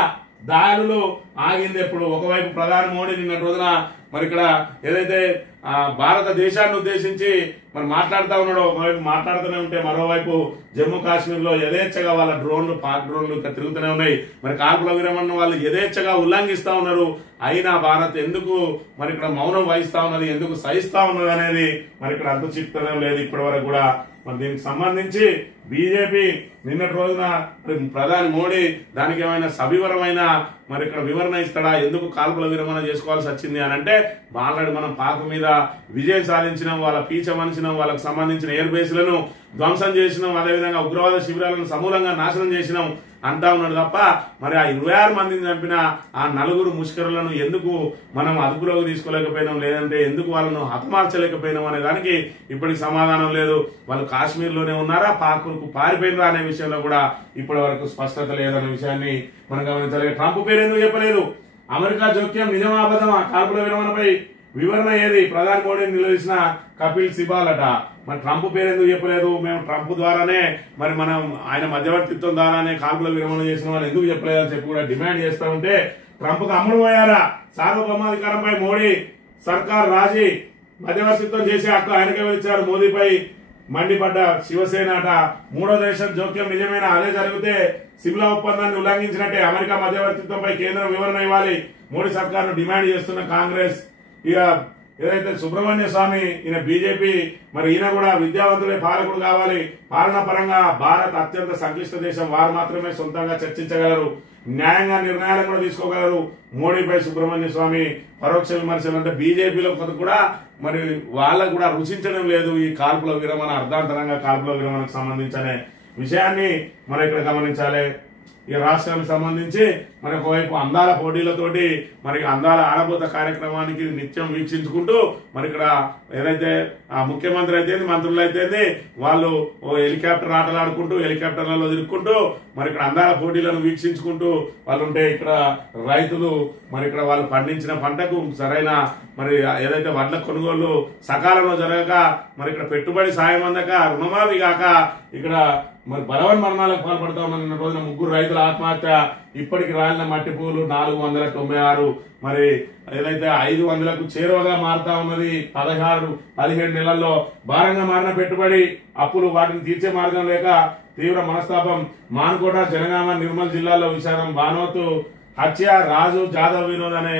దారులు ఆగింది ఎప్పుడు? ఒకవైపు ప్రధాని మోడీ నిన్న రోజున మరి ఇక్కడ ఏదైతే భారతదేశాన్ని ఉద్దేశించి మరి మాట్లాడుతూ ఉన్నాడో, ఒకవైపు మాట్లాడుతూనే ఉంటే మరోవైపు జమ్మూ కాశ్మీర్ లో యథేచ్ఛగా వాళ్ళ డ్రోన్లు, పాక్ డ్రోన్లు తిరుగుతూనే ఉన్నాయి. మరి కాల్పుల విరమణ వాళ్ళు యథేచ్ఛగా ఉల్లంఘిస్తా ఉన్నారు. అయినా భారత్ ఎందుకు మరి ఇక్కడ మౌనం వహిస్తా ఉన్నది, ఎందుకు సహిస్తా ఉన్నది అనేది మరి ఇక్కడ అంతు చిక్కడం లేదు ఇప్పటి వరకు కూడా. మరి దీనికి సంబంధించి బీజేపీ నిన్నటి రోజున ప్రధాని మోడీ దానికి ఏమైనా సవివరమైన మరి ఇక్కడ వివరణ ఇస్తాడా, ఎందుకు కాల్పుల విరమణ చేసుకోవాల్సి వచ్చింది అని అంటే ఆల్రెడీ మనం పాక్ మీద విజయం సాధించినాం, వాళ్ళ పీచ మనిషినాం, వాళ్ళకు సంబంధించిన ఎయిర్ బేస్లను ధ్వంసం చేసినాం, అదేవిధంగా ఉగ్రవాద శిబిరాలను సమూలంగా నాశనం చేసినాం అంటా ఉన్నాడు తప్ప మరి ఆ 26 మందిని చంపిన ఆ 4 ముష్కరులను ఎందుకు మనం అదుపులోకి తీసుకోలేకపోయినాం, లేదంటే ఎందుకు వాళ్ళను హతమార్చలేకపోయినాం అనే దానికి ఇప్పటికి సమాధానం లేదు. వాళ్ళు కాశ్మీర్ లోనే ఉన్నారా, పాక్కు పారిపోయినరా అనే విషయంలో కూడా ఇప్పటి వరకు స్పష్టత లేదనే విషయాన్ని మనం గమనించాలి. ట్రంప్ పేరు ఎందుకు చెప్పలేదు? అమెరికా జోక్యం నిజమా అబద్ధమా? కాల్పుల విరమణపై వివరణ ఏది? ప్రధాని మోడీని నిలదీసిన కపిల్ సిబాల్ అట. మరి ట్రంప్ పేరు ఎందుకు చెప్పలేదు? మేము ట్రంప్ ద్వారానే మరి మనం ఆయన మధ్యవర్తిత్వం ద్వారానే కాల్పుల విరమణ చేసిన వాళ్ళు ఎందుకు చెప్పలేదు అని చెప్పి కూడా డిమాండ్ చేస్తూ ఉంటే ట్రంప్ కు అమ్ముడు పోయారా? సార్వభౌమాధికారంపై మోడీ సర్కార్ రాజీ, మధ్యవర్తిత్వం చేసే హక్కు ఆయనకే ఇచ్చారు. మోదీపై మండిపడ్డ శివసేన అట. మూడో దేశం జోక్యం నిజమేనా? అదే జరిగితే సిమ్లా ఒప్పందాన్ని ఉల్లంఘించినట్టే. అమెరికా మధ్యవర్తిత్వంపై కేంద్రం వివరణ ఇవ్వాలి మోడీ సర్కార్ను డిమాండ్ చేస్తున్న కాంగ్రెస్. ఇక ఏదైతే సుబ్రహ్మణ్య స్వామి ఈయన బీజేపీ, మరి ఈయన కూడా విద్యావంతులే పాలకుడు కావాలి. పాలన పరంగా భారత్ అత్యంత సంక్లిష్ట దేశం, వారు మాత్రమే సొంతంగా చర్చించగలరు, న్యాయంగా నిర్ణయాలను కూడా తీసుకోగలరు. మోడీపై సుబ్రహ్మణ్య స్వామి పరోక్ష విమర్శలు. అంటే బీజేపీలో కూడా మరి వాళ్ళకు కూడా రుచించడం లేదు ఈ కాల్పుల విరమణ, అర్ధాంతరంగా కాల్పుల విరమణకు సంబంధించిన విషయాన్ని మనం ఇక్కడ గమనించాలి. ఈ రాష్ట్రానికి సంబంధించి మరి ఒకవైపు అందాల పోటీలతోటి మరి అందాల ఆడబోత కార్యక్రమానికి నిత్యం వీక్షించుకుంటూ మరి ఇక్కడ ఏదైతే ఆ ముఖ్యమంత్రి అయితే మంత్రులు అయితే వాళ్ళు హెలికాప్టర్ ఆటలు ఆడుకుంటూ హెలికాప్టర్లలో తిరుక్కుంటూ మరి ఇక్కడ అందాల పోటీలను వీక్షించుకుంటూ వాళ్ళు ఉంటే, ఇక్కడ రైతులు మరి ఇక్కడ వాళ్ళు పండించిన పంటకు సరైన మరి ఏదైతే వడ్ల కొనుగోలు సకాలంలో జరగక మరి ఇక్కడ పెట్టుబడి సాయం అందక రుణమాఫీ కాక ఇక్కడ మరి బలవన్ మరణాలకు పాల్పడతా ఉన్న నిన్న రోజున 3 రైతుల ఆత్మహత్య. ఇప్పటికి రాలిన మట్టి పూలు 496, మరి ఏదైతే 500కు చేరువగా మారుతా ఉన్నది. 17 నెలల్లో భారంగా మారిన పెట్టుబడి అప్పులు, వాటిని తీర్చే మార్గం లేక తీవ్ర మనస్తాపం. మానుకోట, జనగామ, నిర్మల్ జిల్లాలో విషాదం. బానోతు హత్య. రాజు, జాదవ్, వినోద్ అనే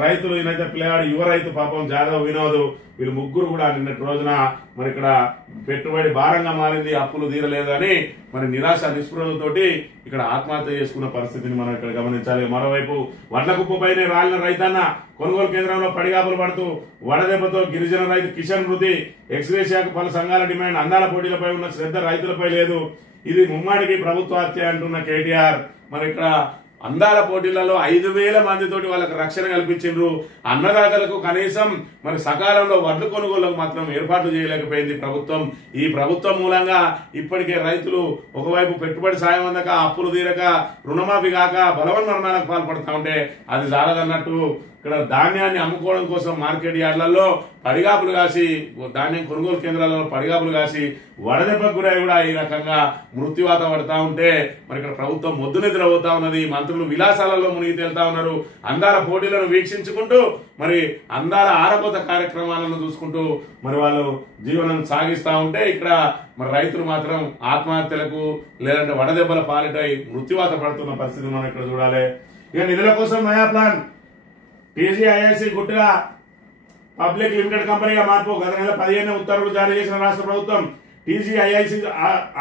రైతులు, ఈయనైతే పిల్లగాడు యువ రైతు పాపం జాదవ్, వినోద్, వీళ్ళు 3 కూడా నిన్నటి రోజున మరి ఇక్కడ పెట్టుబడి భారంగా మారింది, అప్పులు తీరలేదు అని మరి నిరాశ నిస్పృహలతోటి ఇక్కడ ఆత్మహత్య చేసుకున్న పరిస్థితిని మనం ఇక్కడ గమనించాలి. మరోవైపు వడ్ల కుప్పపైనే రాలిన రైతన్న కొనుగోలు కేంద్రంలో పడిగాపులు పడుతూ వడదెబ్బతో గిరిజన రైతు కిషన్ మృతి. ఎక్స్గ్రేషియాకు పలు సంఘాల డిమాండ్. అందాల పోటీలపై ఉన్న శ్రద్ధ రైతులపై లేదు, ఇది ముమ్మాడికి ప్రభుత్వ హత్య అంటున్న కేటీఆర్. మరి ఇక్కడ అందాల పోటీలలో 5,000 మందితోటి వాళ్ళకి రక్షణ కల్పించిండ్రు. అన్నదాతలకు కనీసం మరి సకాలంలో వడ్లు కొనుగోళ్లకు మాత్రం ఏర్పాట్లు చేయలేకపోయింది ప్రభుత్వం. ఈ ప్రభుత్వం మూలంగా ఇప్పటికే రైతులు ఒకవైపు పెట్టుబడి సాయం అందక, అప్పులు తీరక, రుణమాఫీ కాక బలవన్ మరణాలకు పాల్పడతా ఉంటే అది జాలదన్నట్టు ఇక్కడ ధాన్యాన్ని అమ్ముకోవడం కోసం మార్కెట్ యార్డ్లలో పడిగాపులు కాసి, ధాన్యం కొనుగోలు కేంద్రాలలో పడిగాపులు కాసి వడదెబ్బకు గురై కూడా ఈ రకంగా మృత్యువాత పడతా ఉంటే మరి ఇక్కడ ప్రభుత్వం మొద్దు నిద్రపోతా ఉన్నది. మంత్రులు విలాసాలలో మునిగి తేలుతా ఉన్నారు. అందాల పోటీలను వీక్షించుకుంటూ మరి అందాల ఆరబోత కార్యక్రమాలను చూసుకుంటూ మరి వాళ్ళు జీవనం సాగిస్తా ఉంటే ఇక్కడ మరి రైతులు మాత్రం ఆత్మహత్యలకు లేదంటే వడదెబ్బల పాలిటై మృత్యువాత పడుతున్న పరిస్థితి మనం ఇక్కడ చూడాలి. ఇక నిధుల కోసం నయా ప్లాన్. టీజీఐఐసి గుట్టుగా పబ్లిక్ లిమిటెడ్ కంపెనీగా మార్పు. గత నెల 15 ఉత్తర్వులు జారీ చేసిన రాష్ట్ర ప్రభుత్వం టీజీఐఐసి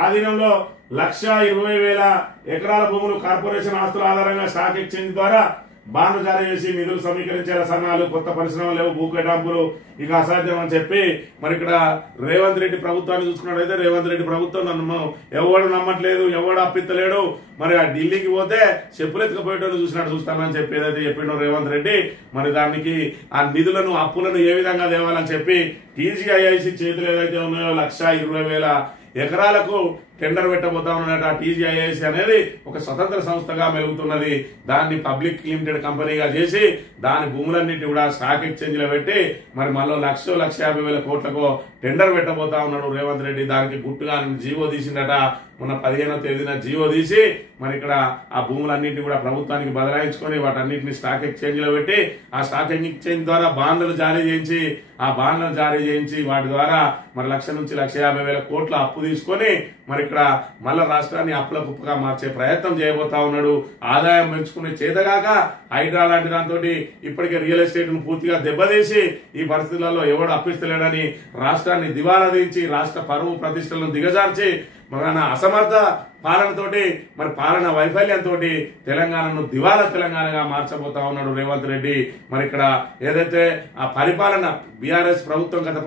ఆధీనంలో 1,20,000 ఎకరాల భూములు కార్పొరేషన్ ఆస్తుల ఆధారంగా స్టాక్ ఎక్స్చేంజ్ ద్వారా బాండ్లు జారీ చేసి నిధులు సమీకరించే రసనాలు, కొత్త పరిశ్రమలు లేవు, భూ కేటాయింపులు ఇక అసాధ్యం అని చెప్పి మరి ఇక్కడ రేవంత్ రెడ్డి ప్రభుత్వాన్ని చూసుకున్నట్టయితే రేవంత్ రెడ్డి ప్రభుత్వం నన్ను ఎవడు నమ్మట్లేదు, ఎవడు అప్పిత్తలేడు, మరి ఆ ఢిల్లీకి పోతే చెప్పులు ఎత్తుకపోయేటోళ్ళు చూసినట్టు చూస్తానని చెప్పి ఏదైతే చెప్పిండో రేవంత్ రెడ్డి, మరి దానికి ఆ నిధులను అప్పులను ఏ విధంగా తేవాలని చెప్పి టీజీఐఐసి చేతులు ఏదైతే ఉన్నాయో 1,20,000 ఎకరాలకు టెండర్ పెట్టబోతా ఉన్నట. టీజీఐఐసి అనేది ఒక స్వతంత్ర సంస్థగా మెలుగుతున్నది. దాన్ని పబ్లిక్ లిమిటెడ్ కంపెనీగా చేసి దాని భూములన్నింటి కూడా స్టాక్ ఎక్స్చేంజ్ లో పెట్టి మరి మళ్ళీ 1,50,000 కోట్లకు టెండర్ పెట్టబోతా ఉన్నాడు రేవంత్ రెడ్డి. దానికి గుట్టుగా జీవో తీసిందట. మొన్న 15వ తేదీన జీవో తీసి మరి ఇక్కడ ఆ భూములన్నింటినీ కూడా ప్రభుత్వానికి బదలాయించుకొని వాటన్నింటినీ స్టాక్ ఎక్స్చేంజ్ లో పెట్టి ఆ స్టాక్ ఎక్స్చేంజ్ ద్వారా బాండ్లు జారీ చేయించి ఆ బాండ్లను జారీ చేయించి వాటి ద్వారా మరి 1,00,000 నుంచి 1,50,000 కోట్ల అప్పు తీసుకొని మరి ఇక్కడ మళ్ళా రాష్ట్రాన్ని అప్పుల కుప్పగా మార్చే ప్రయత్నం చేయబోతా ఉన్నాడు. ఆదాయం పెంచుకునే చేతగాక హైడ్రా లాంటి దాంతో ఇప్పటికే రియల్ ఎస్టేట్ ను పూర్తిగా దెబ్బతీసి ఈ పరిస్థితులలో ఎవడు అప్పిస్తలేడని రాష్ట్రాన్ని దివాలా దించి రాష్ట్ర పరువు ప్రతిష్టలను దిగజార్చి మన అసమర్థ పాలనతోటి మరి పాలన వైఫల్యంతో తెలంగాణను దివాలా తెలంగాణగా మార్చబోతా ఉన్నాడు రేవంత్ రెడ్డి. మరి ఇక్కడ ఏదైతే ఆ పరిపాలన బీఆర్ఎస్ ప్రభుత్వం గత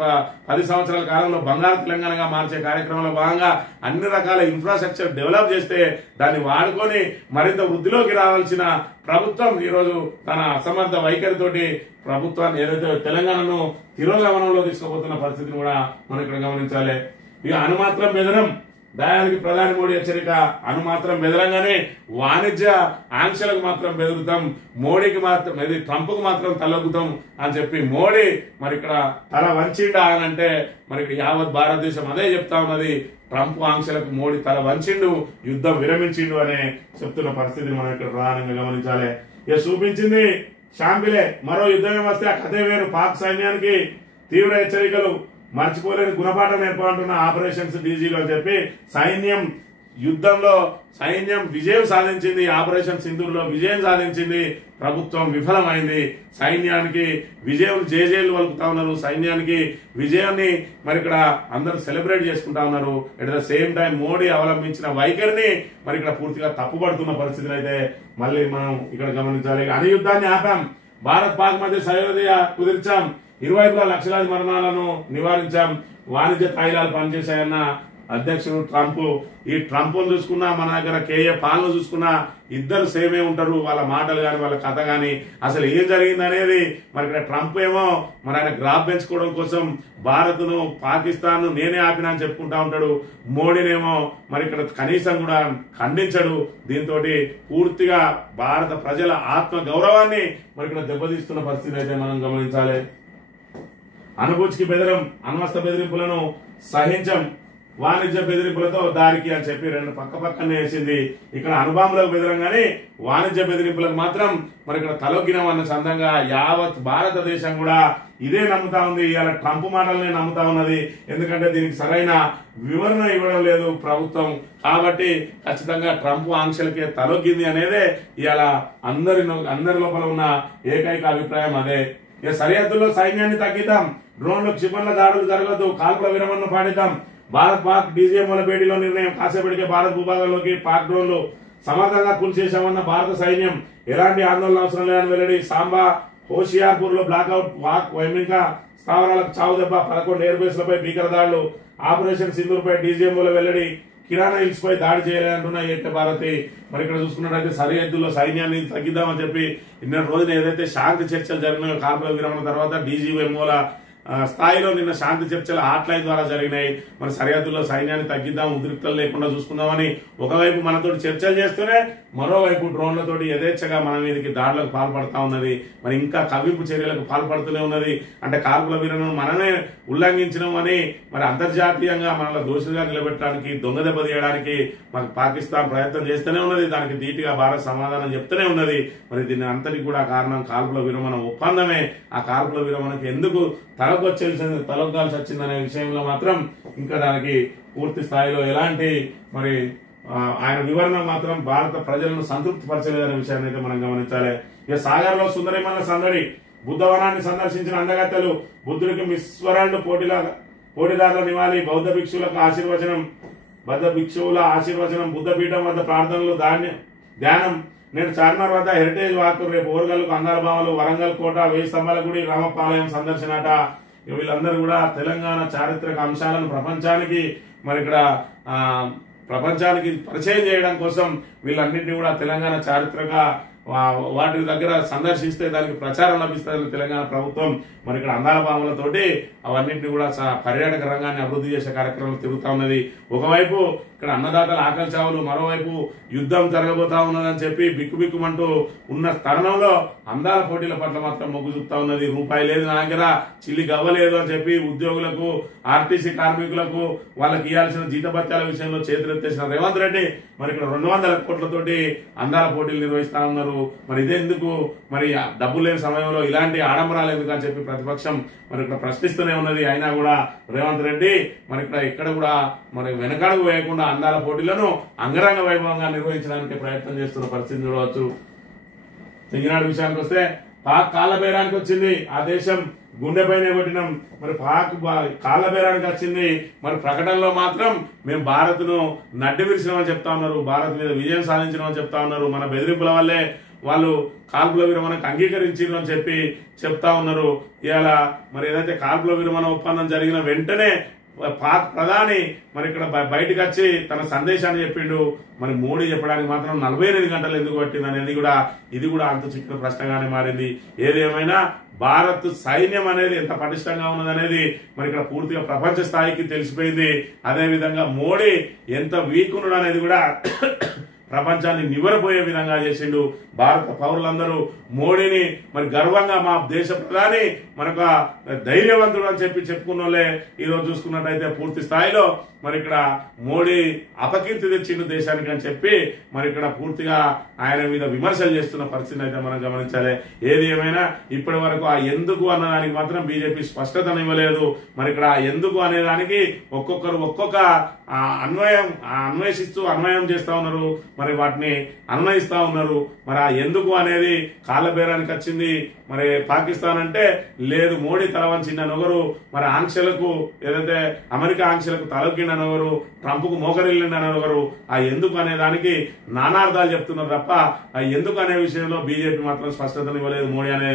10 సంవత్సరాల కాలంలో బంగారు తెలంగాణగా మార్చే కార్యక్రమంలో భాగంగా అన్ని రకాల ఇన్ఫ్రాస్ట్రక్చర్ డెవలప్ చేస్తే దాన్ని వాడుకొని మరింత వృద్ధిలోకి రావాల్సిన ప్రభుత్వం ఈరోజు తన అసమర్థ వైఖరితోటి ప్రభుత్వాన్ని ఏదైతే తెలంగాణను తిరోగమనంలో తీసుకుపోతున్న పరిస్థితిని కూడా మనం ఇక్కడ గమనించాలి. ఇక అనుమాత్రం బెదరం దయానికి ప్రధాని మోడీ హెచ్చరిక. అనుమాత్రం బెదరంగానే వాణిజ్య ఆంక్షలకు మాత్రం బెదురుతాం, మోడీకి మాత్రం ఇది ట్రంప్కు మాత్రం తలొగ్గుతాం అని చెప్పి మోడీ మరి ఇక్కడ తల వంచిండా అని అంటే మరి ఇక్కడ యావత్ భారతదేశం అదే చెప్తా ఉన్నది. ట్రంప్ ఆంక్షలకు మోడీ తల వంచిండు, యుద్ధం విరమించిండు అనే చెప్తున్న పరిస్థితిని మనం ఇక్కడ ప్రధానంగా గమనించాలి. ఇక చూపించింది షాంపిలే. మరో యుద్ధమే వస్తే ఆ కథే వేరు. పాక్ సైన్యానికి తీవ్ర హెచ్చరికలు, మర్చిపోలేని గుణపాఠం నేర్పాలంటున్న ఆపరేషన్స్ డీజీలు అని చెప్పి యుద్ధంలో సైన్యం విజయం సాధించింది. ఆపరేషన్ సింధూర్లో విజయం సాధించింది. ప్రభుత్వం విఫలమైంది. సైన్యానికి విజయం జేజేలు వలుకుతా ఉన్నారు. సైన్యానికి విజయాన్ని మరి ఇక్కడ అందరూ సెలబ్రేట్ చేసుకుంటా ఉన్నారు. At the same time Modi అవలంబించిన వైఖరిని మరి ఇక్కడ పూర్తిగా తప్పుపడుతున్న పరిస్థితిని అయితే మళ్ళీ మనం ఇక్కడ గమనించాలి. అణు యుద్ధాన్ని ఆపాం, భారత్ పాక్ మధ్య సయోధ్య కుదిర్చాం, ఇరువైపులా లక్షలాది మరణాలను నివారించాం, వాణిజ్య తాయిలాలు పనిచేశాయన్న అధ్యక్షుడు ట్రంప్. ఈ ట్రంప్ చూసుకున్నా మన దగ్గర కేఏ పాలన చూసుకున్నా ఇద్దరు సేమే ఉంటారు. వాళ్ళ మాటలు గాని వాళ్ళ కథ గాని అసలు ఏం జరిగింది అనేది మరి ఇక్కడ ట్రంప్ ఏమో మరి ఆయన గ్రాఫ్ పెంచుకోవడం కోసం భారత్ను పాకిస్తాన్ నేనే ఆపినా అని చెప్పుకుంటా ఉంటాడు. మోడీనేమో మరి ఇక్కడ కనీసం కూడా ఖండించడు. దీంతో పూర్తిగా భారత ప్రజల ఆత్మ గౌరవాన్ని మరి ఇక్కడ దెబ్బతీస్తున్న పరిస్థితి అయితే మనం గమనించాలి. అనుభూతికి బెదరం, అనవస్థ బెదిరింపులను సహించం, వాణిజ్య బెదిరింపులతో దారికి అని చెప్పి రెండు పక్కనే వేసింది. ఇక్కడ అనుభవంలోకి బెదరంగానే వాణిజ్య బెదిరింపులకు మాత్రం మరి ఇక్కడ తలొగ్గినం అన్న చందంగా యావత్ భారతదేశం కూడా ఇదే నమ్ముతా ఉంది. ఇవాళ ట్రంప్ మాటలనే నమ్ముతా ఉన్నది. ఎందుకంటే దీనికి సరైన వివరణ ఇవ్వడం లేదు ప్రభుత్వం. కాబట్టి ఖచ్చితంగా ట్రంప్ ఆంక్షలకే తలొగ్గింది అనేదే ఇవాళ అందరి లోపల ఉన్న ఏకైక అభిప్రాయం అదే. సరిహద్దుల్లో సైన్యాన్ని తగ్గిద్దాం, డ్రోన్లు క్షిపణుల దాడులు జరగదు, కాల్పుల విరమణను పాటిద్దాం. భారత్ పాక్ డీజీఎంల భేటీలో నిర్ణయం, కాసేపటికే భారత్ భూభాగంలోకి పాక్ డ్రోన్లు సమర్థంగా కూల్చేశామన్న భారత సైన్యం. ఎలాంటి ఆందోళన అవసరం లేదని వెల్లడి. సాంబా హోషియార్పూర్ లో బ్లాక్అవుట్, వాక్ వైమిక స్థావరాలకు చావు దెబ్బ, 11 ఎయిర్ బేస్లపై భీకర దాడులు. ఆపరేషన్ సింధూర్ పై డీజీఎంల వెల్లడి. కిరాణా హిల్స్ పై దాడి చేయాలంటున్న ఏక భారతి. మరి ఇక్కడ చూసుకున్నట్టయితే సరిహద్దుల్లో సైన్యాన్ని తగ్గిద్దామని చెప్పి నిన్న రోజున ఏదైతే శాంతి చర్చలు జరిగినాయో కాల్పుల విరమణ తర్వాత డీజీఎంఓల స్థాయిలో నిన్న శాంతి చర్చలు హాట్లైన్ ద్వారా జరిగినాయి. మన సరిహద్దుల్లో సైన్యాన్ని తగ్గిద్దాం, ఉద్రిక్తలు లేకుండా చూసుకుందామని ఒకవైపు మనతో చర్చలు చేస్తూనే మరోవైపు డ్రోన్లతోటి యథేచ్ఛగా మన మీదకి దాడులకు పాల్పడతా ఉన్నది. మరి ఇంకా కవ్వింపు చర్యలకు పాల్పడుతూనే ఉన్నది. అంటే కాల్పుల విరమణను మనమే ఉల్లంఘించడం అని మరి అంతర్జాతీయంగా మనల్ని దోషులుగా నిలబెట్టడానికి, దొంగ దెబ్బ తీయడానికి మరి పాకిస్తాన్ ప్రయత్నం చేస్తూనే ఉన్నది. దానికి ధీటుగా భారత్ సమాధానం చెప్తూనే ఉన్నది. మరి దీని అంతటికి కూడా కారణం కాల్పుల విరమణ ఒప్పందమే. ఆ కాల్పుల విరమణకి ఎందుకు తలొగ్గాల్సి వచ్చిందనే విషయంలో మాత్రం ఇంకా దానికి పూర్తి స్థాయిలో ఎలాంటి మరి ఆయన వివరణ మాత్రం భారత ప్రజలను సంతృప్తి పరచలేదనే విషయాన్ని అయితే మనం గమనించాలి. ఇక సాగర్ లో సుందరిమల్ల సందడి, బుద్ధవనాన్ని సందర్శించిన అందగత్తెలు, బుద్ధుడికి మిస్ వరల్డ్ పోటీదారుల నివాళి, బౌద్ధ భిక్షువుల ఆశీర్వచనం, బుద్ధ పీఠం వద్ద ప్రార్థనలు, ధ్యానం. నేడు చార్మినార్ వద్ద హెరిటేజ్ వాక్, రేపు ఓరగల్లుకు అందాల భామలు, వరంగల్ కోట, 1000 స్తంభాల గుడి, రామపాలయం సందర్శనట. వీళ్ళందరూ కూడా తెలంగాణ చారిత్రక అంశాలను ప్రపంచానికి పరిచయం చేయడం కోసం వీళ్ళన్నింటినీ కూడా తెలంగాణ చారిత్రక వాటి దగ్గర సందర్శిస్తే దానికి ప్రచారం లభిస్తుంది తెలంగాణ ప్రభుత్వం. మరి ఇక్కడ అందాల భామలతోటి అవన్నింటినీ కూడా పర్యాటక రంగాన్ని అభివృద్ధి చేసే కార్యక్రమాలు తిరుగుతా ఉన్నది. ఒకవైపు ఇక్కడ అన్నదాతల ఆకలి చావులు, మరోవైపు యుద్ధం జరగబోతా ఉన్నదని చెప్పి బిక్కుబిక్కుమంటూ ఉన్న తరుణంలో అందాల పోటీల పట్ల మాత్రం మొగ్గు చూపుతా ఉన్నది. రూపాయి లేదు నా దగ్గర, చిల్లి గవ్వలేదు అని చెప్పి ఉద్యోగులకు, ఆర్టీసీ కార్మికులకు వాళ్ళకి ఇవ్వాల్సిన జీతభత్యాల విషయంలో చేతులెత్తేసిన రేవంత్ రెడ్డి మరి ఇక్కడ 200 కోట్లతోటి అందాల పోటీలు నిర్వహిస్తా ఉన్నారు. మరి ఇదెందుకు, మరి డబ్బులు లేని సమయంలో ఇలాంటి ఆడంబరాలు ఎందుకు అని చెప్పి ప్రతిపక్షం మరి ఇక్కడ ప్రశ్నిస్తూనే ఉన్నది. అయినా కూడా రేవంత్ రెడ్డి మరి ఇక్కడ కూడా మరి వెనకడుగు వేయకుండా అందాల పోటీలను అంగరంగ వైభవంగా నిర్వహించడానికి ప్రయత్నం చేస్తున్న పరిస్థితి చూడవచ్చు. ఈనాడు విషయానికి వస్తే పాక్ కాళ్ళబేరానికి వచ్చింది. ఆ దేశం గుండెపైనే కొట్టినాం. మరి పాక్ కాళ్ళ బేరానికి వచ్చింది. మరి ప్రకటనలో మాత్రం మేము భారత్ ను నడ్డి విరిచినామని చెప్తా ఉన్నారు, భారత్ మీద విజయం సాధించినామని చెప్తా ఉన్నారు. మన బెదిరింపుల వల్లే వాళ్ళు కాల్పుల విరమణకు అంగీకరించారు అని చెప్తా ఉన్నారు. ఇవాళ మరి ఏదైతే కాల్పుల విరమణ ఒప్పందం జరిగిన వెంటనే పాక్ ప్రధాని మరి ఇక్కడ బయటకు వచ్చి తన సందేశాన్ని చెప్పిండు. మరి మోడీ చెప్పడానికి మాత్రం 48 గంటలు ఎందుకు పట్టింది అనేది ఇది కూడా అంత చిక్కిన ప్రశ్నగానే మారింది. ఏదేమైనా భారత్ సైన్యం అనేది ఎంత పటిష్టంగా ఉన్నదనేది మరి ఇక్కడ పూర్తిగా ప్రపంచ స్థాయికి తెలిసిపోయింది. అదే విధంగా మోడీ ఎంత వీక్ ఉన్నాడు అనేది కూడా ప్రపంచాన్ని నివ్వరపోయే విధంగా చేసిండు. భారత పౌరులందరూ మోడీని మరి గర్వంగా మా దేశ ప్రధాని మనకు ధైర్యవంతుడు అని చెప్పుకున్న వాళ్ళే ఈ రోజు చూసుకున్నట్టయితే పూర్తి స్థాయిలో మరి ఇక్కడ మోడీ అపకీర్తి తెచ్చిండు దేశానికి అని చెప్పి మరి ఇక్కడ పూర్తిగా ఆయన మీద విమర్శలు చేస్తున్న పరిస్థితిని అయితే మనం గమనించాలి. ఏది ఏమైనా ఇప్పటి వరకు ఆ ఎందుకు అన్నదానికి మాత్రం బీజేపీ స్పష్టతను ఇవ్వలేదు. మరి ఇక్కడ ఎందుకు అనేదానికి ఒక్కొక్కరు ఒక్కొక్క అన్వయం చేస్తా ఉన్నారు, మరి వాటిని అన్వయిస్తా ఉన్నారు. మరి ఆ ఎందుకు అనేది కాళ్ళ బేరానికి వచ్చింది. మరి పాకిస్తాన్ అంటే లేదు, మోడీ తల వంచిండనొకరు, మరి ఆంక్షలకు ఏదైతే అమెరికా ఆంక్షలకు తలొగ్గిండనొకరు, ట్రంప్ కు మోకరిల్లిండనొకరు. ఆ ఎందుకు అనే దానికి నానార్థాలు చెప్తున్నారు తప్ప ఆ ఎందుకు అనే విషయంలో బీజేపీ మాత్రం స్పష్టతను ఇవ్వలేదు. మోడీ అనే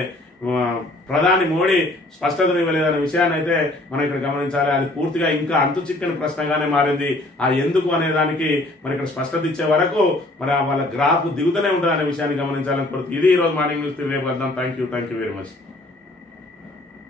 ప్రధాని మోడీ స్పష్టతను ఇవ్వలేదనే విషయాన్ని అయితే మనం ఇక్కడ గమనించాలి. అది పూర్తిగా ఇంకా అంతు చిక్కని ప్రశ్నగానే మారింది. ఆ ఎందుకు అనే దానికి మరి ఇక్కడ స్పష్టత ఇచ్చే వరకు మరి వాళ్ళ గ్రాఫ్ దిగుతూనే ఉంటుంది అనే విషయాన్ని గమనించాలని కోరుతుంది. ఇది ఈ రోజు మార్నింగ్ న్యూస్. రేపు వద్దాం. Thank you very much.